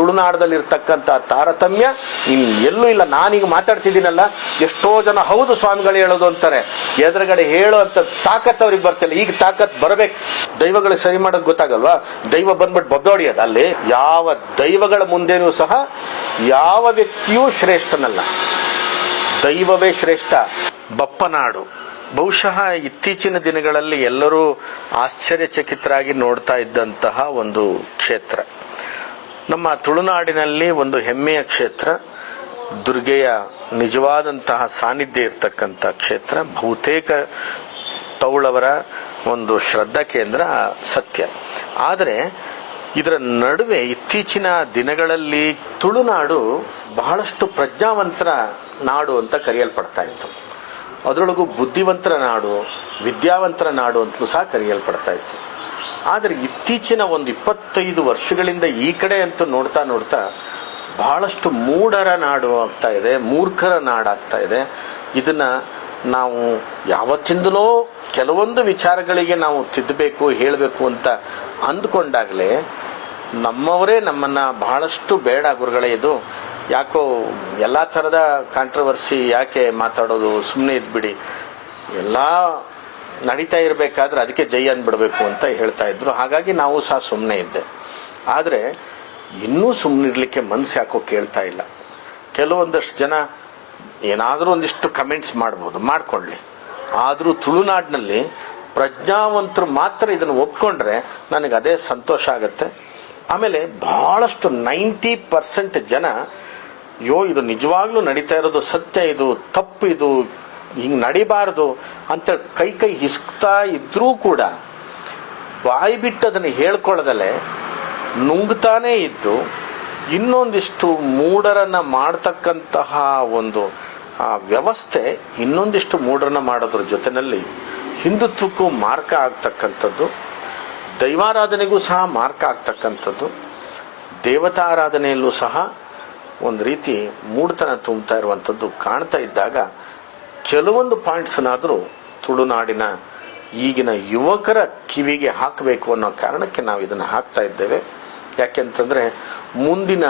ತುಳುನಾಡದಲ್ಲಿ ಇರ್ತಕ್ಕಂಥ ತಾರತಮ್ಯ ಇನ್ ಎಲ್ಲೂ ಇಲ್ಲ. ನಾನೀಗ ಮಾತಾಡ್ತಿದ್ದೀನಲ್ಲ, ಎಷ್ಟೋ ಜನ ಹೌದು ಸ್ವಾಮಿಗಳು ಹೇಳೋದು ಅಂತಾರೆ. ಎದುರುಗಡೆ ಹೇಳೋ ಅಂತ ತಾಕತ್ ಅವ್ರಿಗೆ ಬರ್ತಿಲ್ಲ. ಈಗ ತಾಕತ್ ಬರಬೇಕು. ದೈವಗಳು ಸರಿ ಮಾಡೋದು ಗೊತ್ತಾಗಲ್ವಾ? ದೈವ ಬಂದ್ಬಿಟ್ಟು ಬಬ್ದೊಡಿಯೋದು ಅಲ್ಲಿ ಯಾವ ದೈವಗಳ ಮುಂದೆನೂ ಸಹ ಯಾವ ವ್ಯಕ್ತಿಯೂ ಶ್ರೇಷ್ಠನಲ್ಲ. ದೈವವೇ ಶ್ರೇಷ್ಠ. ಬಪ್ಪನಾಡು. ಬಹುಶಃ ಇತ್ತೀಚಿನ ದಿನಗಳಲ್ಲಿ ಎಲ್ಲರೂ ಆಶ್ಚರ್ಯಚಕಿತರಾಗಿ ನೋಡ್ತಾ ಇದ್ದಂತಹ ಒಂದು ಕ್ಷೇತ್ರ. ನಮ್ಮ ತುಳುನಾಡಿನಲ್ಲಿ ಒಂದು ಹೆಮ್ಮೆಯ ಕ್ಷೇತ್ರ, ದುರ್ಗೆಯ ನಿಜವಾದಂತಹ ಸಾನ್ನಿಧ್ಯ ಇರತಕ್ಕಂಥ ಕ್ಷೇತ್ರ, ಬಹುತೇಕ ತೌಳವರ ಒಂದು ಶ್ರದ್ಧಾ ಕೇಂದ್ರ ಸತ್ಯ. ಆದರೆ ಇದರ ನಡುವೆ ಇತ್ತೀಚಿನ ದಿನಗಳಲ್ಲಿ ತುಳುನಾಡು ಬಹಳಷ್ಟು ಪ್ರಜ್ಞಾವಂತರ ನಾಡು ಅಂತ ಕರೆಯಲ್ಪಡ್ತಾ ಇತ್ತು. ಅದರೊಳಗೂ ಬುದ್ಧಿವಂತರ ನಾಡು, ವಿದ್ಯಾವಂತರ ನಾಡು ಅಂತಲೂ ಸಹ ಕರೆಯಲ್ಪಡ್ತಾ ಇತ್ತು. ಆದರೆ ಇತ್ತೀಚಿನ ಒಂದು ಇಪ್ಪತ್ತೈದು ವರ್ಷಗಳಿಂದ ಈ ಕಡೆ ಅಂತೂ ನೋಡ್ತಾ ನೋಡ್ತಾ ಬಹಳಷ್ಟು ಮೂಢರ ನಾಡು ಆಗ್ತಾ ಇದೆ, ಮೂರ್ಖರ ನಾಡಾಗ್ತಾ ಇದೆ. ಇದನ್ನು ನಾವು ಯಾವತ್ತಿಂದಲೋ ಕೆಲವೊಂದು ವಿಚಾರಗಳಿಗೆ ನಾವು ತಿದ್ದಬೇಕು, ಹೇಳಬೇಕು ಅಂತ ಅಂದ್ಕೊಂಡಾಗಲೇ ನಮ್ಮವರೇ ನಮ್ಮನ್ನ ಬಹಳಷ್ಟು ಬೇಡ ಗುರುಗಳೇ. ಇದು ಯಾಕೋ ಎಲ್ಲ ಥರದ ಕಾಂಟ್ರವರ್ಸಿ ಯಾಕೆ ಮಾತಾಡೋದು ಸುಮ್ಮನೆ ಇದ್ಬಿಡಿ. ಎಲ್ಲ ನಡೀತಾ ಇರಬೇಕಾದ್ರೆ ಅದಕ್ಕೆ ಜೈ ಅಂದ್ಬಿಡ್ಬೇಕು ಅಂತ ಹೇಳ್ತಾ ಇದ್ರು. ಹಾಗಾಗಿ ನಾವು ಸಹ ಸುಮ್ಮನೆ ಇದ್ದೆ. ಆದರೆ ಇನ್ನೂ ಸುಮ್ಮನಿರಲಿಕ್ಕೆ ಮನ್ಸು ಯಾಕೋ ಕೇಳ್ತಾ ಇಲ್ಲ. ಕೆಲವೊಂದಷ್ಟು ಜನ ಏನಾದರೂ ಒಂದಿಷ್ಟು ಕಮೆಂಟ್ಸ್ ಮಾಡ್ಬೋದು. ಮಾಡ್ಕೊಳ್ಳಿ. ಆದರೂ ತುಳುನಾಡಿನಲ್ಲಿ ಪ್ರಜ್ಞಾವಂತರು ಮಾತ್ರ ಇದನ್ನು ಒಪ್ಕೊಂಡ್ರೆ ನನಗೆ ಅದೇ ಸಂತೋಷ ಆಗುತ್ತೆ. ಆಮೇಲೆ ಬಹಳಷ್ಟು ನೈಂಟಿ ಪರ್ಸೆಂಟ್ ಜನ ಯೋ ಇದು ನಿಜವಾಗ್ಲೂ ನಡೀತಾ ಇರೋದು ಸತ್ಯ, ಇದು ತಪ್ಪು, ಇದು ಹಿಂಗೆ ನಡಿಬಾರ್ದು ಅಂತ ಕೈ ಕೈ ಹಿಸ್ಕ್ತಾ ಇದ್ರೂ ಕೂಡ ಬಾಯಿ ಬಿಟ್ಟು ಅದನ್ನು ಹೇಳ್ಕೊಳ್ಳದಲೆ ನುಂಗ್ತಾನೇ ಇದ್ದು ಇನ್ನೊಂದಿಷ್ಟು ಮೂಡರನ್ನು ಮಾಡ್ತಕ್ಕಂತಹ ಒಂದು ಆ, ವ್ಯವಸ್ಥೆ ಇನ್ನೊಂದಿಷ್ಟು ಮೂಢರನ್ನ ಮಾಡೋದ್ರ ಜೊತೆಯಲ್ಲಿ ಹಿಂದುತ್ವಕ್ಕೂ ಮಾರ್ಕ ಆಗ್ತಕ್ಕಂಥದ್ದು ದೈವಾರಾಧನೆಗೂ ಸಹ ಮಾರ್ಕ ಆಗ್ತಕ್ಕಂಥದ್ದು ದೇವತಾರಾಧನೆಯಲ್ಲೂ ಸಹ ಒಂದು ರೀತಿ ಮೂಡ್ತನ ತುಂಬ್ತಾ ಇರುವಂಥದ್ದು ಕಾಣ್ತಾ ಇದ್ದಾಗ ಕೆಲವೊಂದು ಪಾಯಿಂಟ್ಸ್ನಾದರೂ ತುಳುನಾಡಿನ ಈಗಿನ ಯುವಕರ ಕಿವಿಗೆ ಹಾಕಬೇಕು ಅನ್ನೋ ಕಾರಣಕ್ಕೆ ನಾವು ಇದನ್ನು ಹಾಕ್ತಾ ಇದ್ದೇವೆ. ಯಾಕೆಂತಂದರೆ ಮುಂದಿನ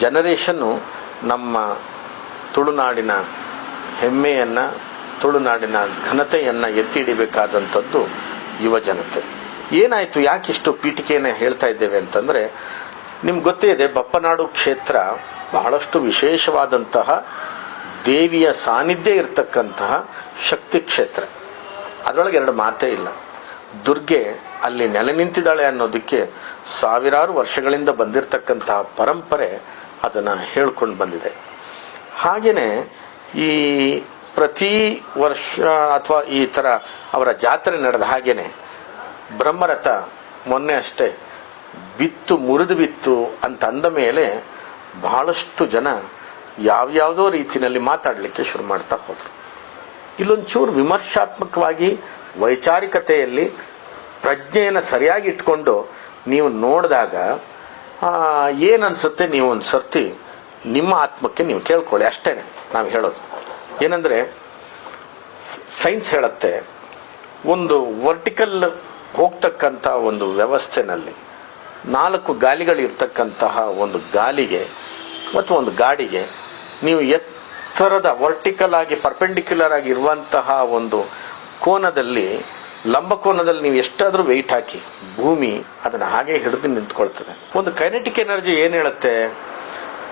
ಜನರೇಷನ್ನು ನಮ್ಮ ತುಳುನಾಡಿನ ಹೆಮ್ಮೆಯನ್ನು, ತುಳುನಾಡಿನ ಘನತೆಯನ್ನು ಎತ್ತಿ ಹಿಡಿಬೇಕಾದಂಥದ್ದು ಯುವ ಜನತೆ. ಏನಾಯಿತು ಯಾಕಿಷ್ಟು ಪೀಠಿಕೆಯನ್ನು ಹೇಳ್ತಾ ಇದ್ದೇವೆ ಅಂತಂದರೆ ನಿಮ್ಗೆ ಗೊತ್ತೇ ಇದೆ, ಬಪ್ಪನಾಡು ಕ್ಷೇತ್ರ ಬಹಳಷ್ಟು ವಿಶೇಷವಾದಂತಹ ದೇವಿಯ ಸಾನ್ನಿಧ್ಯ ಇರತಕ್ಕಂತಹ ಶಕ್ತಿ ಕ್ಷೇತ್ರ. ಅದರೊಳಗೆ ಎರಡು ಮಾತೇ ಇಲ್ಲ. ದುರ್ಗೆ ಅಲ್ಲಿ ನೆಲೆ ನಿಂತಿದ್ದಾಳೆ ಅನ್ನೋದಕ್ಕೆ ಸಾವಿರಾರು ವರ್ಷಗಳಿಂದ ಬಂದಿರತಕ್ಕಂತಹ ಪರಂಪರೆ ಅದನ್ನು ಹೇಳ್ಕೊಂಡು ಬಂದಿದೆ. ಹಾಗೆಯೇ ಈ ಪ್ರತಿ ವರ್ಷ ಅಥವಾ ಈ ಥರ ಅವರ ಜಾತ್ರೆ ನಡೆದ ಹಾಗೆಯೇ ಬ್ರಹ್ಮರಥ ಮೊನ್ನೆ ಅಷ್ಟೇ ಬಿತ್ತು ಮುರಿದು ಬಿತ್ತು ಅಂತ ಅಂದ ಮೇಲೆ ಬಹಳಷ್ಟು ಜನ ಯಾವ್ಯಾವುದೋ ರೀತಿಯಲ್ಲಿ ಮಾತಾಡಲಿಕ್ಕೆ ಶುರು ಮಾಡ್ತಾ ಹೋದರು. ಇಲ್ಲೊಂಚೂರು ವಿಮರ್ಶಾತ್ಮಕವಾಗಿ, ವೈಚಾರಿಕತೆಯಲ್ಲಿ ಪ್ರಜ್ಞೆಯನ್ನು ಸರಿಯಾಗಿ ಇಟ್ಕೊಂಡು ನೀವು ನೋಡಿದಾಗ ಏನನ್ಸುತ್ತೆ ನೀವು ಒಂದು ಸರ್ತಿ ನಿಮ್ಮ ಆತ್ಮಕ್ಕೆ ನೀವು ಕೇಳ್ಕೊಳ್ಳಿ ಅಷ್ಟೇ ನಾವು ಹೇಳೋದು. ಏನಂದರೆ, ಸೈನ್ಸ್ ಹೇಳುತ್ತೆ, ಒಂದು ವರ್ಟಿಕಲ್ ಹೋಗ್ತಕ್ಕಂಥ ಒಂದು ವ್ಯವಸ್ಥೆನಲ್ಲಿ ನಾಲ್ಕು ಗಾಲಿಗಳಿರ್ತಕ್ಕಂತಹ ಒಂದು ಗಾಲಿಗೆ ಮತ್ತು ಒಂದು ಗಾಡಿಗೆ ನೀವು ಎತ್ತರದ ವರ್ಟಿಕಲ್ ಆಗಿ ಪರ್ಪೆಂಡಿಕ್ಯುಲರ್ ಆಗಿ ಇರುವಂತಹ ಒಂದು ಕೋನದಲ್ಲಿ, ಲಂಬ ಕೋನದಲ್ಲಿ ನೀವು ಎಷ್ಟಾದರೂ ವೆಯ್ಟ್ ಹಾಕಿ, ಭೂಮಿ ಅದನ್ನು ಹಾಗೆ ಹಿಡಿದು ನಿಂತ್ಕೊಳ್ತದೆ. ಒಂದು ಕೈನೆಟಿಕ್ ಎನರ್ಜಿ ಏನು ಹೇಳುತ್ತೆ?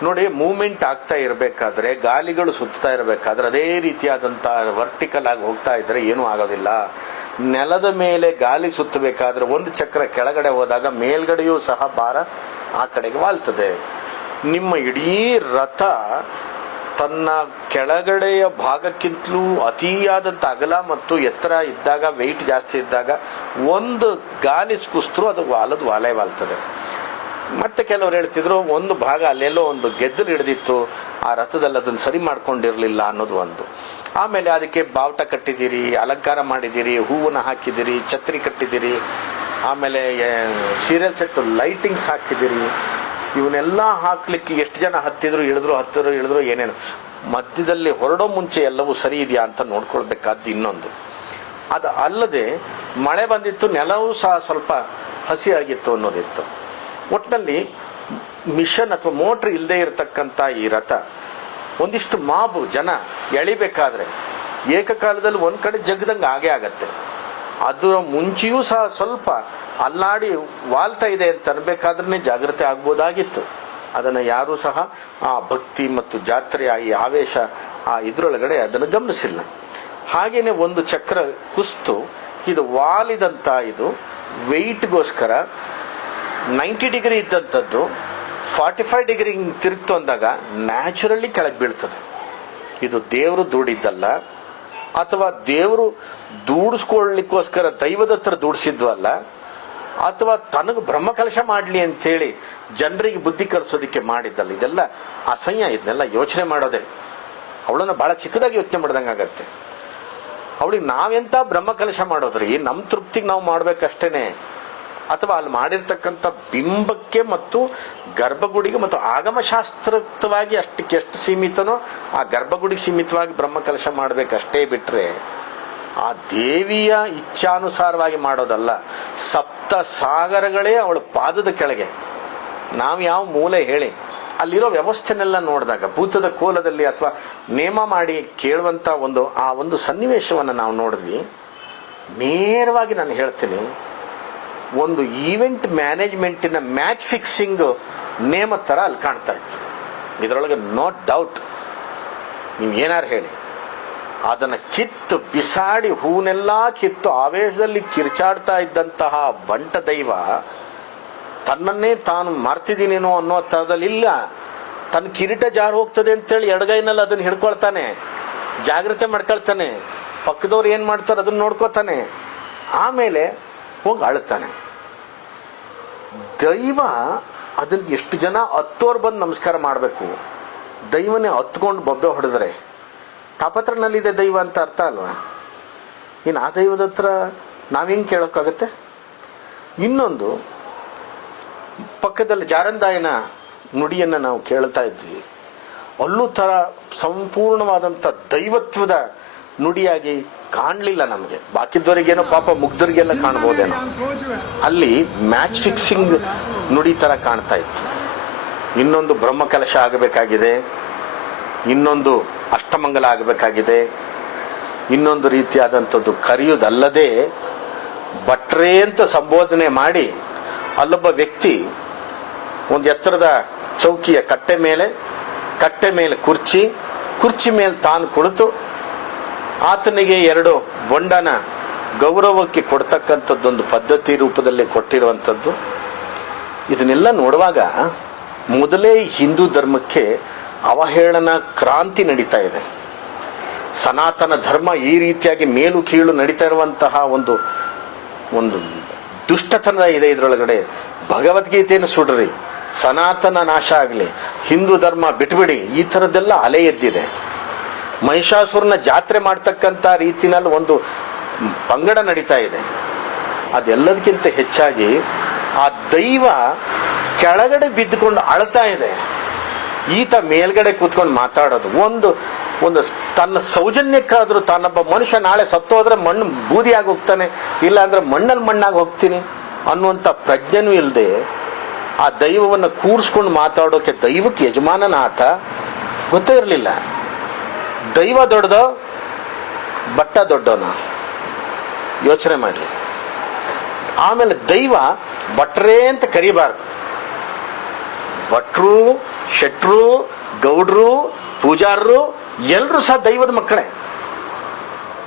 ನೋಡಿ ಮೂವ್ಮೆಂಟ್ ಆಗ್ತಾ ಇರಬೇಕಾದ್ರೆ ಗಾಲಿಗಳು ಸುತ್ತಾ ಇರಬೇಕಾದ್ರೆ, ಅದೇ ರೀತಿಯಾದಂಥ ವರ್ಟಿಕಲ್ ಆಗಿ ಹೋಗ್ತಾ ಇದ್ರೆ ಏನೂ ಆಗೋದಿಲ್ಲ. ನೆಲದ ಮೇಲೆ ಗಾಲಿ ಸುತ್ತಬೇಕಾದ್ರೆ ಒಂದು ಚಕ್ರ ಕೆಳಗಡೆ ಹೋದಾಗ ಮೇಲ್ಗಡೆಯೂ ಸಹ ಭಾರ ಆ ಕಡೆಗೆ ವಾಲ್ತದೆ. ನಿಮ್ಮ ಇಡೀ ರಥ ತನ್ನ ಕೆಳಗಡೆಯ ಭಾಗಕ್ಕಿಂತಲೂ ಅತಿಯಾದಂಥ ಅಗಲ ಮತ್ತು ಎತ್ತರ ಇದ್ದಾಗ ವೆಯ್ಟ್ ಜಾಸ್ತಿ ಇದ್ದಾಗ ಒಂದು ಗಾಲಿ ಕುಸಿದ್ರು ಅದು ವಾಲದ ವಾಲೆ ವಾಲ್ತದೆ. ಮತ್ತೆ ಕೆಲವರು ಹೇಳ್ತಿದ್ರು, ಒಂದು ಭಾಗ ಅಲ್ಲೆಲ್ಲೋ ಒಂದು ಗೆದ್ದಲು ಹಿಡಿದಿತ್ತು, ಆ ರಥದಲ್ಲಿ ಅದನ್ನು ಸರಿ ಮಾಡ್ಕೊಂಡಿರಲಿಲ್ಲ ಅನ್ನೋದು ಒಂದು. ಆಮೇಲೆ ಅದಕ್ಕೆ ಬಾವುಟ ಕಟ್ಟಿದ್ದೀರಿ, ಅಲಂಕಾರ ಮಾಡಿದ್ದೀರಿ, ಹೂವನ್ನ ಹಾಕಿದ್ದೀರಿ, ಛತ್ರಿ ಕಟ್ಟಿದ್ದೀರಿ, ಆಮೇಲೆ ಸೀರಿಯಲ್ ಸೆಟ್ ಲೈಟಿಂಗ್ಸ್ ಹಾಕಿದ್ದೀರಿ ಇವನ್ನೆಲ್ಲ ಹಾಕ್ಲಿಕ್ಕೆ ಎಷ್ಟು ಜನ ಹತ್ತಿದ್ರು, ಇಳಿದ್ರು ಹತ್ತಿದ್ರು, ಇಳಿದ್ರು, ಏನೇನು? ಮಧ್ಯದಲ್ಲಿ ಹೊರಡೋ ಮುಂಚೆ ಎಲ್ಲವೂ ಸರಿ ಇದೆಯಾ ಅಂತ ನೋಡ್ಕೊಳ್ಬೇಕಾದ್ದು ಇನ್ನೊಂದು. ಅದು ಅಲ್ಲದೆ ಮಳೆ ಬಂದಿತ್ತು, ನೆಲವೂ ಸಹ ಸ್ವಲ್ಪ ಹಸಿ ಆಗಿತ್ತು ಅನ್ನೋದಿತ್ತು. ಒಟ್ಟಿನಲ್ಲಿ ಮಿಷನ್ ಅಥವಾ ಮೋಟ್ರ್ ಇಲ್ಲದೆ ಇರತಕ್ಕಂಥ ಈ ರಥ, ಒಂದಿಷ್ಟು ಮಾಬು ಜನ ಎಳಿಬೇಕಾದ್ರೆ ಏಕಕಾಲದಲ್ಲಿ ಒಂದು ಕಡೆ ಜಗ್ದಂಗೆ ಆಗೇ ಆಗತ್ತೆ. ಅದರ ಮುಂಚೆಯೂ ಸಹ ಸ್ವಲ್ಪ ಅಲ್ಲಾಡಿ ವಾಲ್ತಾ ಇದೆ ಅಂತ ಅನ್ಬೇಕಾದ್ರೆ ಜಾಗ್ರತೆ ಆಗ್ಬೋದಾಗಿತ್ತು. ಅದನ್ನು ಯಾರೂ ಸಹ ಆ ಭಕ್ತಿ ಮತ್ತು ಜಾತ್ರೆಯ ಈ ಆವೇಶ ಆ ಇದರೊಳಗಡೆ ಅದನ್ನು ಗಮನಿಸಿಲ್ಲ. ಹಾಗೇನೆ ಒಂದು ಚಕ್ರ ಕುಸ್ತು, ಇದು ವಾಲಿದಂತ ಇದು ವೆಯ್ಟ್ಗೋಸ್ಕರ ನೈಂಟಿ ಡಿಗ್ರಿ ಇದ್ದಂಥದ್ದು, ಫಾರ್ಟಿ ಫೈವ್ ಡಿಗ್ರಿ ತಿರುಗ್ತು ಅಂದಾಗ ನ್ಯಾಚುರಲಿ ಕೆಳಗೆ ಬೀಳ್ತದೆ. ಇದು ದೇವರು ದೂಡಿದ್ದಲ್ಲ ಅಥವಾ ದೇವರು ದೂಡಿಸ್ಕೊಳ್ಳಿಕ್ಕೋಸ್ಕರ ದೈವದ ಹತ್ರ ದೂಡಿಸಿದ್ವಲ್ಲ, ಅಥವಾ ತನಗೆ ಬ್ರಹ್ಮಕಲಶ ಮಾಡಲಿ ಅಂತೇಳಿ ಜನರಿಗೆ ಬುದ್ಧಿ ಕಲಿಸೋದಕ್ಕೆ ಮಾಡಿದ್ದಲ್ಲ, ಇದೆಲ್ಲ ಅಸಹ್ಯ, ಇದನ್ನೆಲ್ಲ ಯೋಚನೆ ಮಾಡೋದೆ. ಅವಳನ್ನ ಬಹಳ ಚಿಕ್ಕದಾಗಿ ಯೋಚನೆ ಮಾಡ್ದಂಗೆ ಆಗತ್ತೆ. ಅವಳಿಗೆ ನಾವೆಂತ ಬ್ರಹ್ಮಕಲಶ ಮಾಡೋದ್ರಿ? ನಮ್ಮ ತೃಪ್ತಿಗೆ ನಾವು ಮಾಡ್ಬೇಕಷ್ಟೇನೆ. ಅಥವಾ ಅಲ್ಲಿ ಮಾಡಿರ್ತಕ್ಕಂಥ ಬಿಂಬಕ್ಕೆ ಮತ್ತು ಗರ್ಭಗುಡಿಗೆ ಮತ್ತು ಆಗಮಶಾಸ್ತ್ರವಾಗಿ ಅಷ್ಟಕ್ಕೆ ಎಷ್ಟು ಸೀಮಿತನೋ ಆ ಗರ್ಭಗುಡಿಗೆ ಸೀಮಿತವಾಗಿ ಬ್ರಹ್ಮಕಲಶ ಮಾಡಬೇಕಷ್ಟೇ ಬಿಟ್ರೆ ಆ ದೇವಿಯ ಇಚ್ಛಾನುಸಾರವಾಗಿ ಮಾಡೋದಲ್ಲ. ಸಪ್ತ ಸಾಗರಗಳೇ ಅವಳ ಪಾದದ ಕೆಳಗೆ. ನಾವು ಯಾವ ಮೂಲೆ ಹೇಳಿ, ಅಲ್ಲಿರೋ ವ್ಯವಸ್ಥೆನೆಲ್ಲ ನೋಡಿದಾಗ, ಭೂತದ ಕೋಲದಲ್ಲಿ ಅಥವಾ ನೇಮ ಮಾಡಿ ಕೇಳುವಂತ ಒಂದು, ಆ ಒಂದು ಸನ್ನಿವೇಶವನ್ನು ನಾವು ನೋಡಿದ್ವಿ. ನೇರವಾಗಿ ನಾನು ಹೇಳ್ತೀನಿ ಒಂದು ಈವೆಂಟ್ ಮ್ಯಾನೇಜ್ಮೆಂಟಿನ ಮ್ಯಾಚ್ ಫಿಕ್ಸಿಂಗ್ ನೇಮ ಥರ ಅಲ್ಲಿ ಕಾಣ್ತಾ ಇತ್ತು. ಇದರೊಳಗೆ ನೋ ಡೌಟ್ ನೀವು ಏನಾರು ಹೇಳಿ. ಅದನ್ನು ಕಿತ್ತು, ಬಿಸಾಡಿ, ಹೂನೆಲ್ಲ ಕಿತ್ತು ಆವೇಶದಲ್ಲಿ ಕಿರ್ಚಾಡ್ತಾ ಇದ್ದಂತಹ ಬಂಟ ದೈವ ತನ್ನನ್ನೇ ತಾನು ಮಾರ್ತಿದ್ದೀನೇನೋ ಅನ್ನೋ ಥರದಲ್ಲಿ ಇಲ್ಲ. ತನ್ನ ಕಿರೀಟ ಜಾರು ಹೋಗ್ತದೆ ಅಂತೇಳಿ ಎಡಗೈನಲ್ಲಿ ಅದನ್ನು ಹಿಡ್ಕೊಳ್ತಾನೆ. ಜಾಗ್ರತೆ ಮಾಡ್ಕೊಳ್ತಾನೆ. ಪಕ್ಕದವ್ರು ಏನು ಮಾಡ್ತಾರೆ ಅದನ್ನ ನೋಡ್ಕೋತಾನೆ. ಆಮೇಲೆ ಹೋಗಿ ಆಳುತ್ತಾನೆ ದೈವ ಅದನ್ನ ಎಷ್ಟು ಜನ ಹತ್ತೋರು ಬಂದು ನಮಸ್ಕಾರ ಮಾಡಬೇಕು. ದೈವನೇ ಹತ್ಕೊಂಡು ಬೊಬ್ಬೆ ಹೊಡೆದ್ರೆ ತಾಪತ್ರನಲ್ಲಿದೆ ದೈವ ಅಂತ ಅರ್ಥ ಅಲ್ವಾ? ಇನ್ನು ಆ ದೈವದ ಹತ್ರ ನಾವೇನು ಕೇಳೋಕ್ಕಾಗತ್ತೆ? ಇನ್ನೊಂದು, ಪಕ್ಕದಲ್ಲಿ ಜಾರಂದಾಯನ ನುಡಿಯನ್ನು ನಾವು ಕೇಳ್ತಾ ಇದ್ವಿ. ಅಲ್ಲೂ ಥರ ಸಂಪೂರ್ಣವಾದಂಥ ದೈವತ್ವದ ನುಡಿಯಾಗಿ ಕಾಣಲಿಲ್ಲ ನಮಗೆ. ಬಾಕಿದವರಿಗೇನೋ ಪಾಪ ಮುಗ್ಧರಿಗೆಲ್ಲ ಕಾಣ್ಬೋದೇನೋ. ಅಲ್ಲಿ ಮ್ಯಾಚ್ ಫಿಕ್ಸಿಂಗ್ ನುಡಿ ಥರ ಕಾಣ್ತಾ ಇತ್ತು. ಇನ್ನೊಂದು ಬ್ರಹ್ಮಕಲಶ ಆಗಬೇಕಾಗಿದೆ. ಇನ್ನೊಂದು ಅಷ್ಟಮಂಗಲ ಆಗಬೇಕಾಗಿದೆ. ಇನ್ನೊಂದು ರೀತಿಯಾದಂಥದ್ದು ಕರೆಯುವುದಲ್ಲದೆ ಭಟ್ರೇ ಅಂತ ಸಂಬೋಧನೆ ಮಾಡಿ ಅಲ್ಲೊಬ್ಬ ವ್ಯಕ್ತಿ ಒಂದು ಎತ್ತರದ ಚೌಕಿಯ ಕಟ್ಟೆ ಮೇಲೆ ಕಟ್ಟೆ ಮೇಲೆ ಕುರ್ಚಿ ಕುರ್ಚಿ ಮೇಲೆ ತಾನು ಕುಳಿತು ಆತನಿಗೆ ಎರಡು ಬೊಂಡನ ಗೌರವಕ್ಕೆ ಕೊಡ್ತಕ್ಕಂಥದ್ದೊಂದು ಪದ್ಧತಿ ರೂಪದಲ್ಲಿ ಕೊಟ್ಟಿರುವಂಥದ್ದು. ಇದನ್ನೆಲ್ಲ ನೋಡುವಾಗ ಮೊದಲೇ ಹಿಂದೂ ಧರ್ಮಕ್ಕೆ ಅವಹೇಳನ ಕ್ರಾಂತಿ ನಡೀತಾ ಇದೆ. ಸನಾತನ ಧರ್ಮ ಈ ರೀತಿಯಾಗಿ ಮೇಲು ಕೀಳು ನಡೀತಾ ಇರುವಂತಹ ಒಂದು ಒಂದು ದುಷ್ಟತನ ಇದೆ ಇದರೊಳಗಡೆ. ಭಗವದ್ಗೀತೆಯನ್ನು ಸುಡ್ರಿ, ಸನಾತನ ನಾಶ ಆಗಲಿ, ಹಿಂದೂ ಧರ್ಮ ಬಿಟ್ಬಿಡಿ, ಈ ಥರದ್ದೆಲ್ಲ ಅಲೆ ಎದ್ದಿದೆ ಮಹಿಷಾಸುರನ ಜಾತ್ರೆ ಮಾಡ್ತಕ್ಕಂಥ ರೀತಿನಲ್ಲಿ ಒಂದು ಪಂಗಡ ನಡೀತಾ ಇದೆ. ಅದೆಲ್ಲದಕ್ಕಿಂತ ಹೆಚ್ಚಾಗಿ ಆ ದೈವ ಕೆಳಗಡೆ ಬಿದ್ದುಕೊಂಡು ಅಳ್ತಾ ಇದೆ. ಈತ ಮೇಲ್ಗಡೆ ಕೂತ್ಕೊಂಡು ಮಾತಾಡೋದು. ಒಂದು ಒಂದು ತನ್ನ ಸೌಜನ್ಯಕ್ಕಾದರೂ ತಾನೊಬ್ಬ ಮನುಷ್ಯ ನಾಳೆ ಸತ್ತೋದ್ರೆ ಮಣ್ಣು ಬೂದಿಯಾಗಿ ಹೋಗ್ತಾನೆ ಇಲ್ಲ ಮಣ್ಣಲ್ಲಿ ಮಣ್ಣಾಗಿ ಹೋಗ್ತೀನಿ ಅನ್ನುವಂಥ ಪ್ರಜ್ಞೆನೂ ಇಲ್ಲದೆ ಆ ದೈವವನ್ನು ಕೂರಿಸ್ಕೊಂಡು ಮಾತಾಡೋಕೆ ದೈವಕ್ಕೆ ಯಜಮಾನನ ಆತ ಗೊತ್ತೇ ಇರಲಿಲ್ಲ. ದೈವ ದೊಡ್ಡದ, ಬಟ್ಟ ದೊಡ್ಡವನ. ಯೋಚನೆ ಮಾಡಿ ಆಮೇಲೆ ದೈವ ಭಟ್ರೇ ಅಂತ ಕರಿಬಾರ್ದು. ಭಟ್ರು, ಶೆಟ್ರು, ಗೌಡ್ರು, ಪೂಜಾರರು ಎಲ್ಲರೂ ಸಹ ದೈವದ ಮಕ್ಕಳೇ.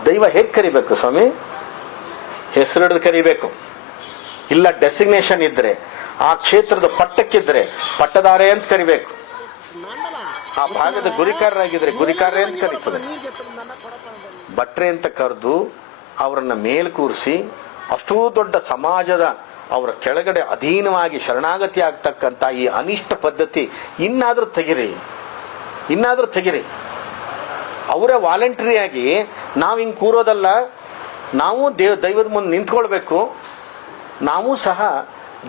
ದೈವ ಹೇಗೆ ಕರಿಬೇಕು ಸ್ವಾಮಿ? ಹೆಸರು ಹಿಡಿದು ಕರಿಬೇಕು. ಇಲ್ಲ ಡೆಸಿಗ್ನೇಷನ್ ಇದ್ದರೆ ಆ ಕ್ಷೇತ್ರದ ಪಟ್ಟಕ್ಕಿದ್ದರೆ ಪಟ್ಟದಾರೆ ಅಂತ ಕರಿಬೇಕು. ಆ ಭಾಗದ ಗುರಿಕಾರರಾಗಿದ್ರೆ ಗುರಿಕಾರರೇ ಅಂತ ಕರೀತದೆ. ಭಟ್ರೆ ಅಂತ ಕರೆದು ಅವರನ್ನು ಮೇಲ್ ಕೂರಿಸಿ ಅಷ್ಟೂ ದೊಡ್ಡ ಸಮಾಜದ ಅವರ ಕೆಳಗಡೆ ಅಧೀನವಾಗಿ ಶರಣಾಗತಿ ಆಗ್ತಕ್ಕಂಥ ಈ ಅನಿಷ್ಟ ಪದ್ಧತಿ ಇನ್ನಾದರೂ ತೆಗಿರಿ. ಇನ್ನಾದರೂ ತೆಗಿರಿ. ಅವರ ವಾಲಂಟ್ರಿಯಾಗಿ ನಾವು ಹಿಂಗೆ ಕೂರೋದಲ್ಲ, ನಾವು ದೇವ್ ದೈವದ ಮುಂದೆ ನಿಂತ್ಕೊಳ್ಬೇಕು, ನಾವು ಸಹ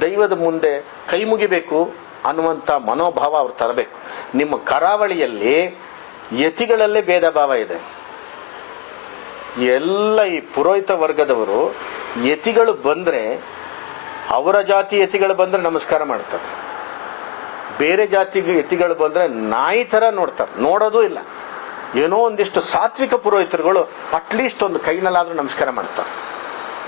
ದೈವದ ಮುಂದೆ ಕೈ ಮುಗಿಬೇಕು ಅನ್ನುವಂಥ ಮನೋಭಾವ ಅವ್ರು ತರಬೇಕು. ನಿಮ್ಮ ಕರಾವಳಿಯಲ್ಲಿ ಯತಿಗಳಲ್ಲೇ ಭೇದ ಭಾವ ಇದೆ. ಎಲ್ಲ ಈ ಪುರೋಹಿತ ವರ್ಗದವರು ಯತಿಗಳು ಬಂದರೆ ಅವರ ಜಾತಿ ಯತಿಗಳು ಬಂದರೆ ನಮಸ್ಕಾರ ಮಾಡ್ತಾರೆ. ಬೇರೆ ಜಾತಿ ಯತಿಗಳು ಬಂದರೆ ನಾಯಿ ಥರ ನೋಡ್ತಾರೆ. ನೋಡೋದು ಇಲ್ಲ. ಏನೋ ಒಂದಿಷ್ಟು ಸಾತ್ವಿಕ ಪುರೋಹಿತರುಗಳು ಅಟ್ಲೀಸ್ಟ್ ಒಂದು ಕೈನಲ್ಲಾದರೂ ನಮಸ್ಕಾರ ಮಾಡ್ತಾರೆ.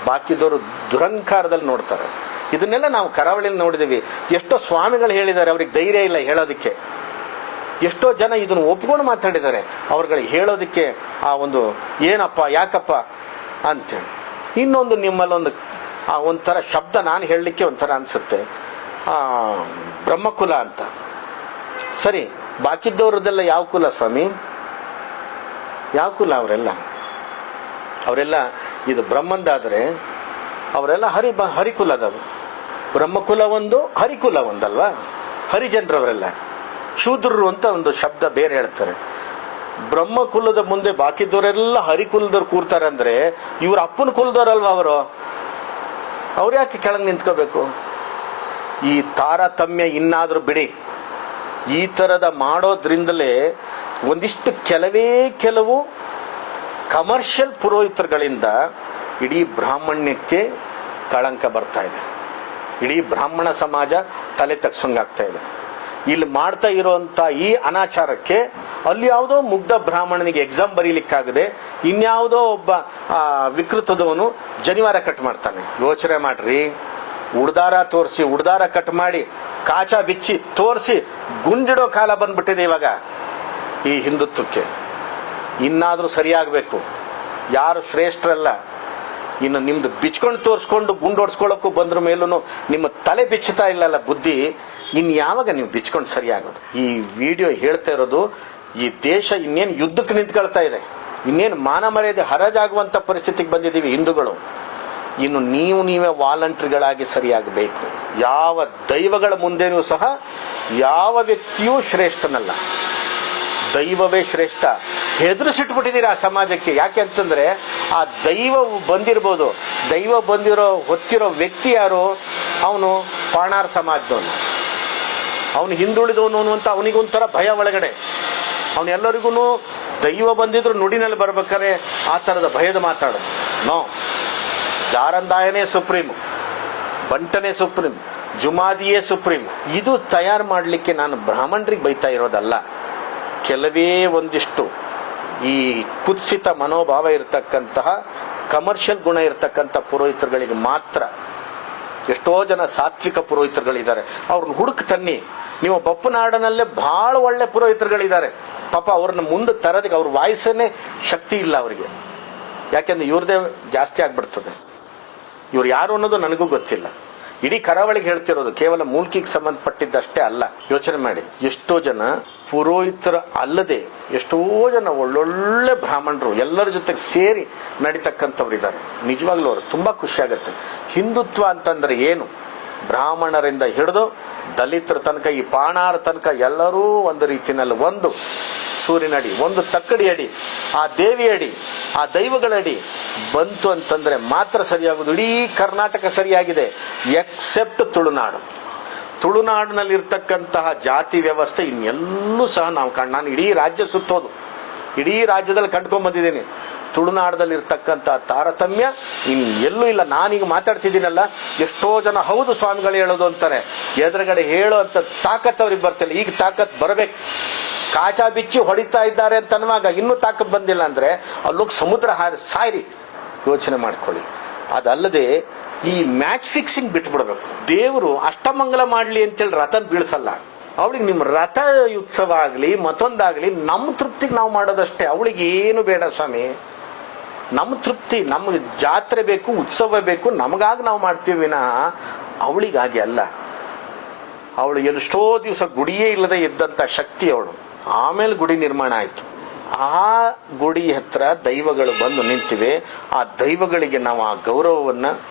ಬಾಕಿದವರು ದುರಂಕಾರದಲ್ಲಿ ನೋಡ್ತಾರೆ. ಇದನ್ನೆಲ್ಲ ನಾವು ಕರಾವಳಿಯಲ್ಲಿ ನೋಡಿದ್ದೀವಿ ಎಷ್ಟೋ ಸ್ವಾಮಿಗಳು ಹೇಳಿದ್ದಾರೆ, ಅವ್ರಿಗೆ ಧೈರ್ಯ ಇಲ್ಲ ಹೇಳೋದಕ್ಕೆ. ಎಷ್ಟೋ ಜನ ಇದನ್ನು ಒಪ್ಕೊಂಡು ಮಾತಾಡಿದ್ದಾರೆ. ಅವ್ರುಗಳಿಗೆ ಹೇಳೋದಕ್ಕೆ ಆ ಒಂದು, ಏನಪ್ಪ, ಯಾಕಪ್ಪ ಅಂತೇಳಿ. ಇನ್ನೊಂದು ನಿಮ್ಮಲ್ಲೊಂದು, ಆ ಒಂಥರ ಶಬ್ದ ನಾನು ಹೇಳಲಿಕ್ಕೆ ಒಂಥರ ಅನಿಸುತ್ತೆ. ಬ್ರಹ್ಮಕುಲ ಅಂತ. ಸರಿ, ಬಾಕಿದ್ದವ್ರದ್ದೆಲ್ಲ ಯಾವ ಕುಲ ಸ್ವಾಮಿ? ಯಾವ ಕುಲ ಅವರೆಲ್ಲ? ಅವರೆಲ್ಲ ಇದು ಬ್ರಹ್ಮಂದಾದರೆ, ಅವರೆಲ್ಲ ಹರಿ ಬ, ಹರಿಕುಲದವರು. ಬ್ರಹ್ಮಕುಲ ಒಂದು ಹರಿಕುಲ ಒಂದಲ್ವಾ ಹರಿಜನರವರೆಲ್ಲ ಶೂದ್ರರು ಅಂತ ಒಂದು ಶಬ್ದ ಬೇರೆ ಹೇಳ್ತಾರೆ. ಬ್ರಹ್ಮಕುಲದ ಮುಂದೆ ಬಾಕಿದವರೆಲ್ಲ ಹರಿಕುಲದವ್ರು ಕೂರ್ತಾರೆ ಅಂದ್ರೆ ಇವ್ರ ಅಪ್ಪನ ಕುಲದವ್ರಲ್ವಾ ಅವರು? ಅವ್ರು ಯಾಕೆ ಕೆಳಗೆ ನಿಂತ್ಕೋಬೇಕು? ಈ ತಾರತಮ್ಯ ಇನ್ನಾದರೂ ಬಿಡಿ. ಈ ಥರದ ಮಾಡೋದ್ರಿಂದಲೇ ಒಂದಿಷ್ಟು ಕೆಲವೇ ಕೆಲವು ಕಮರ್ಷಿಯಲ್ ಪುರೋಹಿತರುಗಳಿಂದ ಇಡೀ ಬ್ರಾಹ್ಮಣ್ಯಕ್ಕೆ ಕಳಂಕ ಬರ್ತಾ ಇದೆ. ಇಡೀ ಬ್ರಾಹ್ಮಣ ಸಮಾಜ ತಲೆ ತಗ್ಸಂಗಾಗ್ತಾ ಇದೆ. ಇಲ್ಲಿ ಮಾಡ್ತಾ ಇರುವಂತ ಈ ಅನಾಚಾರಕ್ಕೆ ಅಲ್ಲಿ ಯಾವುದೋ ಮುಗ್ಧ ಬ್ರಾಹ್ಮಣನಿಗೆ ಎಕ್ಸಾಮ್ ಬರೀಲಿಕ್ಕಾಗದೆ ಇನ್ಯಾವುದೋ ಒಬ್ಬ ವಿಕೃತದವನು ಜನಿವಾರ ಕಟ್ ಮಾಡ್ತಾನೆ. ಯೋಚನೆ ಮಾಡ್ರಿ. ಉಡ್ದಾರ ತೋರಿಸಿ, ಉಡ್ದಾರ ಕಟ್ ಮಾಡಿ, ಕಾಚ ಬಿಚ್ಚಿ, ತೋರಿಸಿ ಗುಂಡಿಡೋ ಕಾಲ ಬಂದ್ಬಿಟ್ಟಿದೆ ಇವಾಗ ಈ ಹಿಂದುತ್ವಕ್ಕೆ. ಇನ್ನಾದರೂ ಸರಿಯಾಗಬೇಕು. ಯಾರು ಶ್ರೇಷ್ಠರಲ್ಲ ಇನ್ನು ನಿಮ್ದು ಬಿಚ್ಕೊಂಡು ತೋರಿಸ್ಕೊಂಡು ಗುಂಡೋಡ್ಸ್ಕೊಳ್ಳೋಕ್ಕೂ ಬಂದ್ರ ಮೇಲೂ ನಿಮ್ಮ ತಲೆ ಬಿಚ್ಚುತ್ತಾ ಇಲ್ಲಲ್ಲ ಬುದ್ಧಿ. ಇನ್ನು ಯಾವಾಗ ನೀವು ಬಿಚ್ಕೊಂಡು ಸರಿಯಾಗೋದು? ಈ ವಿಡಿಯೋ ಹೇಳ್ತಾ ಇರೋದು, ಈ ದೇಶ ಇನ್ನೇನು ಯುದ್ಧಕ್ಕೆ ನಿಂತ್ಕೊಳ್ತಾ ಇದೆ. ಇನ್ನೇನು ಮಾನ ಮರ್ಯಾದೆ ಹರಾಜಾಗುವಂಥ ಪರಿಸ್ಥಿತಿಗೆ ಬಂದಿದ್ದೀವಿ ಹಿಂದೂಗಳು. ಇನ್ನು ನೀವು ನೀವೇ ವಾಲಂಟ್ರಿಗಳಾಗಿ ಸರಿಯಾಗಬೇಕು. ಯಾವ ದೈವಗಳ ಮುಂದೆನೂ ಸಹ ಯಾವ ವ್ಯಕ್ತಿಯೂ ಶ್ರೇಷ್ಠನಲ್ಲ. ದೈವವೇ ಶ್ರೇಷ್ಠ. ಹೆದರಿಸಿಟ್ಬಿಟ್ಟಿದ್ದೀರಿ ಆ ಸಮಾಜಕ್ಕೆ? ಯಾಕೆ ಅಂತಂದ್ರೆ ಆ ದೈವ ಬಂದಿರ್ಬೋದು. ದೈವ ಬಂದಿರೋ, ಹೊತ್ತಿರೋ ವ್ಯಕ್ತಿ ಯಾರು? ಅವನು ಪಾಣಾರ್ ಸಮಾಜದವನು. ಅವನು ಹಿಂದುಳಿದವನು ಅನ್ನುವಂಥ ಅವನಿಗೊಂಥರ ಭಯ ಒಳಗಡೆ. ಅವನೆಲ್ಲರಿಗೂ ದೈವ ಬಂದಿದ್ರು ನುಡಿನಲ್ಲಿ ಬರ್ಬೇಕಾದ್ರೆ ಆ ಥರದ ಭಯದ ಮಾತಾಡೋದು ನೋ. ಜಾರಂದಾಯನೇ ಸುಪ್ರೀಂ ಬಂಟನೇ ಸುಪ್ರೀಂ ಜುಮಾದಿಯೇ ಸುಪ್ರೀಂ ಇದು ತಯಾರು ಮಾಡಲಿಕ್ಕೆ ನಾನು ಬ್ರಾಹ್ಮಣರಿಗೆ ಬೈತಾ ಇರೋದಲ್ಲ. ಕೆಲವೇ ಒಂದಿಷ್ಟು ಈ ಕುತ್ಸಿತ ಮನೋಭಾವ ಇರತಕ್ಕಂತಹ ಕಮರ್ಷಿಯಲ್ ಗುಣ ಇರತಕ್ಕಂಥ ಪುರೋಹಿತರುಗಳಿಗೆ ಮಾತ್ರ ಎಷ್ಟೋ ಜನ ಸಾತ್ವಿಕ ಪುರೋಹಿತರುಗಳಿದ್ದಾರೆ. ಅವ್ರನ್ನ ಹುಡುಕ್ ತನ್ನಿ. ನೀವು ಬಪ್ಪನಾಡನಲ್ಲೇ ಬಹಳ ಒಳ್ಳೆ ಪುರೋಹಿತರುಗಳಿದ್ದಾರೆ. ಪಾಪ ಅವ್ರನ್ನ ಮುಂದೆ ತರೋದಕ್ಕೆ ಅವ್ರ ವಾಯ್ಸನ್ನೇ ಶಕ್ತಿ ಇಲ್ಲ ಅವರಿಗೆ. ಯಾಕೆಂದ್ರೆ ಇವ್ರದೇ ಜಾಸ್ತಿ ಆಗ್ಬಿಡ್ತದೆ. ಇವ್ರು ಯಾರು ಅನ್ನೋದು ನನಗೂ ಗೊತ್ತಿಲ್ಲ. ಇಡೀ ಕರಾವಳಿಗೆ ಹೇಳ್ತಿರೋದು ಕೇವಲ ಮೂಲ್ಕಿಗೆ ಸಂಬಂಧಪಟ್ಟಿದ್ದಷ್ಟೇ ಅಲ್ಲ. ಯೋಚನೆ ಮಾಡಿ. ಎಷ್ಟೋ ಜನ ಪುರೋಹಿತರ ಅಲ್ಲದೆ ಎಷ್ಟೋ ಜನ ಒಳ್ಳೊಳ್ಳೆ ಬ್ರಾಹ್ಮಣರು ಎಲ್ಲರ ಜೊತೆಗೆ ಸೇರಿ ನಡೀತಕ್ಕಂಥವ್ರು ಇದ್ದಾರೆ ನಿಜವಾಗ್ಲೂ ಅವರು ತುಂಬ ಖುಷಿ ಆಗುತ್ತೆ. ಹಿಂದುತ್ವ ಅಂತಂದ್ರೆ ಏನು? ಬ್ರಾಹ್ಮಣರಿಂದ ಹಿಡಿದು ದಲಿತರ ತನಕ ಈ ಪಾಣಾರ ತನಕ ಎಲ್ಲರೂ ಒಂದು ರೀತಿಯಲ್ಲಿ ಒಂದು ಸೂರ್ಯನಡಿ ಒಂದು ತಕ್ಕಡಿ ಅಡಿ, ಆ ದೇವಿ ಅಡಿ, ಆ ದೈವಗಳಡಿ ಬಂತು ಅಂತಂದ್ರೆ ಮಾತ್ರ ಸರಿಯಾಗೋದು ಇಡೀ ಕರ್ನಾಟಕ ಸರಿಯಾಗಿದೆ ಎಕ್ಸೆಪ್ಟ್ ತುಳುನಾಡು. ತುಳುನಾಡಿನಲ್ಲಿರ್ತಕ್ಕಂತಹ ಜಾತಿ ವ್ಯವಸ್ಥೆ ಇನ್ನೆಲ್ಲೂ ಸಹ ನಾವು ಕಂಡು ನಾನು ಇಡೀ ರಾಜ್ಯ ಸುತ್ತೋದು. ಇಡೀ ರಾಜ್ಯದಲ್ಲಿ ಕಂಡ್ಕೊಂಡ್ಬಂದಿದ್ದೀನಿ ತುಳುನಾಡದಲ್ಲಿರ್ತಕ್ಕಂಥ ತಾರತಮ್ಯ ಇನ್ ಎಲ್ಲೂ ಇಲ್ಲ. ನಾನೀಗ ಮಾತಾಡ್ತಿದ್ದೀನಲ್ಲ, ಎಷ್ಟೋ ಜನ ಹೌದು ಸ್ವಾಮಿಗಳು ಹೇಳೋದು ಅಂತಾರೆ, ಎದುರುಗಡೆ ಹೇಳೋ ಅಂತ ತಾಕತ್ ಅವ್ರಿಗೆ ಬರ್ತಿಲ್ಲ ಈಗ ತಾಕತ್ ಬರಬೇಕು. ಕಾಚ ಬಿಚ್ಚಿ ಹೊಡಿತಾ ಇದ್ದಾರೆ ಅಂತ ಅನ್ನುವಾಗ ಇನ್ನೂ ತಾಕತ್ ಬಂದಿಲ್ಲ ಅಂದ್ರೆ ಅಲ್ಲೋಗಿ ಸಮುದ್ರ ಹಾರಿ ಸಾಯ್ರಿ. ಯೋಚನೆ ಮಾಡ್ಕೊಳ್ಳಿ. ಅದಲ್ಲದೆ ಈ ಮ್ಯಾಚ್ ಫಿಕ್ಸಿಂಗ್ ಬಿಟ್ಬಿಡ್ಬೇಕು. ದೇವರು ಅಷ್ಟಮಂಗಲ ಮಾಡಲಿ ಅಂತೇಳಿ ರಥನ ಬೀಳ್ಸಲ್ಲ. ಅವಳಿಗೆ ನಿಮ್ಮ ರಥ ಉತ್ಸವ ಆಗಲಿ, ಮತ್ತೊಂದಾಗಲಿ ನಮ್ಮ ತೃಪ್ತಿಗೆ ನಾವು ಮಾಡೋದಷ್ಟೇ. ಅವಳಿಗೆ ಏನು ಬೇಡ ಸ್ವಾಮಿ. ನಮ್ಮ ತೃಪ್ತಿ ನಮಗೆ ಜಾತ್ರೆ ಬೇಕು, ಉತ್ಸವ ಬೇಕು, ನಮಗಾಗಿ ನಾವು ಮಾಡ್ತೀವಿ ವಿನಃ ಅವಳಿಗಾಗಿ ಅಲ್ಲ. ಅವಳು ಎಷ್ಟೋ ದಿವಸ ಗುಡಿಯೇ ಇಲ್ಲದೆ ಇದ್ದಂಥ ಶಕ್ತಿ ಅವಳು. ಆಮೇಲೆ ಗುಡಿ ನಿರ್ಮಾಣ ಆಯಿತು. ಆ ಗುಡಿ ಹತ್ರ ದೈವಗಳು ಬಂದು ನಿಂತಿವೆ. ಆ ದೈವಗಳಿಗೆ ನಾವು ಆ ಗೌರವವನ್ನು,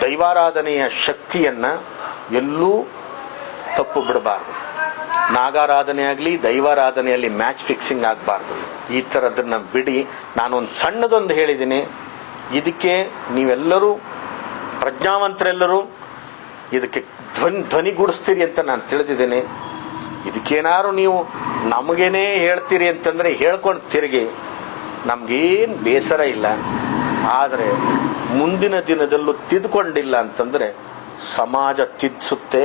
ದೈವಾರಾಧನೆಯ ಶಕ್ತಿಯನ್ನು ಎಲ್ಲೂ ತಪ್ಪು ಬಿಡಬಾರ್ದು. ನಾಗಾರಾಧನೆ ಆಗಲಿ, ದೈವಾರಾಧನೆಯಲ್ಲಿ ಮ್ಯಾಚ್ ಫಿಕ್ಸಿಂಗ್ ಆಗಬಾರ್ದು. ಈ ಥರದನ್ನ ಬಿಡಿ. ನಾನೊಂದು ಸಣ್ಣದೊಂದು ಹೇಳಿದ್ದೀನಿ. ಇದಕ್ಕೆ ನೀವೆಲ್ಲರೂ, ಪ್ರಜ್ಞಾವಂತರೆಲ್ಲರೂ ಇದಕ್ಕೆ ಧ್ವನಿ ಧ್ವನಿಗೂಡಿಸ್ತೀರಿ ಅಂತ ನಾನು ತಿಳಿದಿದ್ದೇನೆ. ಇದಕ್ಕೇನಾದ್ರು ನೀವು ನಮಗೇನೇ ಹೇಳ್ತೀರಿ ಅಂತಂದರೆ ಹೇಳ್ಕೊಂಡು ತಿರುಗಿ, ನಮಗೇನು ಬೇಸರ ಇಲ್ಲ. ಆದರೆ ಮುಂದಿನ ದಿನದಲ್ಲೂ ತಿದ್ಕೊಂಡಿಲ್ಲ ಅಂತಂದರೆ ಸಮಾಜ ತಿದ್ದಿಸುತ್ತೆ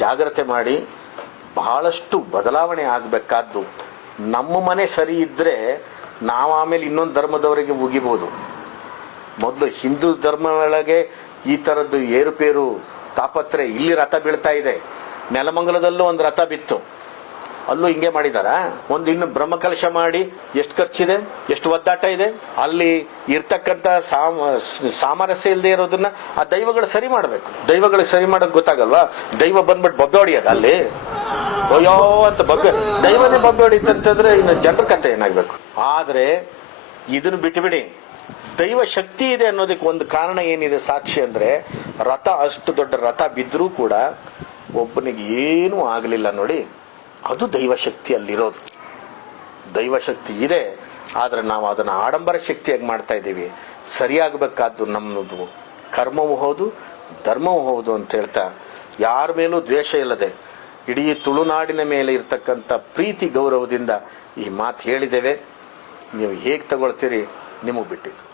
ಜಾಗ್ರತೆ ಮಾಡಿ, ಬಹಳಷ್ಟು ಬದಲಾವಣೆ ಆಗಬೇಕಾದ್ದು ನಮ್ಮ ಮನೆ ಸರಿ ಇದ್ದರೆ ನಾವು ಆಮೇಲೆ ಇನ್ನೊಂದು ಧರ್ಮದವರಿಗೆ ಮುಗಿಬೋದು ಮೊದಲು ಹಿಂದೂ ಧರ್ಮ ಒಳಗೆ ಈ ಥರದ್ದು ಏರುಪೇರು ತಾಪತ್ರೆ ಇಲ್ಲಿ ರಥ ಬೀಳ್ತಾ ಇದೆ. ನೆಲಮಂಗಲದಲ್ಲೂ ಒಂದು ರಥ ಬಿತ್ತು. ಅಲ್ಲೂ ಹಿಂಗೆ ಮಾಡಿದಾರ? ಒಂದು ಇನ್ನು ಬ್ರಹ್ಮಕಲಶ ಮಾಡಿ ಎಷ್ಟು ಖರ್ಚಿದೆ, ಎಷ್ಟು ಒದ್ದಾಟ ಇದೆ, ಅಲ್ಲಿ ಇರ್ತಕ್ಕಂಥ ಸಾಮ, ಸಾಮರಸ್ಯ ಇಲ್ಲದೆ ಇರೋದನ್ನ ಆ ದೈವಗಳು ಸರಿ ಮಾಡಬೇಕು. ದೈವಗಳಿಗೆ ಸರಿ ಮಾಡೋದು ಗೊತ್ತಾಗಲ್ವಾ? ದೈವ ಬಂದ್ಬಿಟ್ಟು ಬಬ್ಬೆ ಅಲ್ಲಿ? ಅಯ್ಯೋ ಅಂತ ಬಬ್ಬೆ, ದೈವನೇ ಬಬ್ಬೆ ಹೊಡಿತಂತಂದ್ರೆ ಇನ್ನು ಜನರ ಕಥೆ ಏನಾಗಬೇಕು? ಆದರೆ ಇದನ್ನು ಬಿಟ್ಟುಬಿಡಿ ದೈವ ಶಕ್ತಿ ಇದೆ ಅನ್ನೋದಕ್ಕೆ ಒಂದು ಕಾರಣ ಏನಿದೆ ಸಾಕ್ಷಿ ಅಂದ್ರೆ ರಥ, ಅಷ್ಟು ದೊಡ್ಡ ರಥ ಬಿದ್ದರೂ ಕೂಡ ಒಬ್ಬನಿಗೆ ಏನೂ ಆಗಲಿಲ್ಲ ನೋಡಿ, ಅದು ದೈವಶಕ್ತಿ ಅಲ್ಲಿರೋದು. ದೈವಶಕ್ತಿ ಇದೆ, ಆದರೆ ನಾವು ಅದನ್ನು ಆಡಂಬರ ಶಕ್ತಿಯಾಗಿ ಮಾಡ್ತಾ ಇದ್ದೀವಿ. ಸರಿಯಾಗಬೇಕಾದ್ದು ನಮ್ಮದು ಕರ್ಮವೂ ಹೌದು, ಧರ್ಮವೂ ಹೌದು ಅಂತ ಹೇಳ್ತಾ, ಯಾರ ಮೇಲೂ ದ್ವೇಷ ಇಲ್ಲದೆ, ಇಡೀ ತುಳುನಾಡಿನ ಮೇಲೆ ಇರ್ತಕ್ಕಂಥ ಪ್ರೀತಿ ಗೌರವದಿಂದ ಈ ಮಾತು ಹೇಳಿದ್ದೇವೆ. ನೀವು ಹೇಗೆ ತಗೊಳ್ತೀರಿ, ನಿಮಗೆ ಬಿಟ್ಟಿದ್ದು.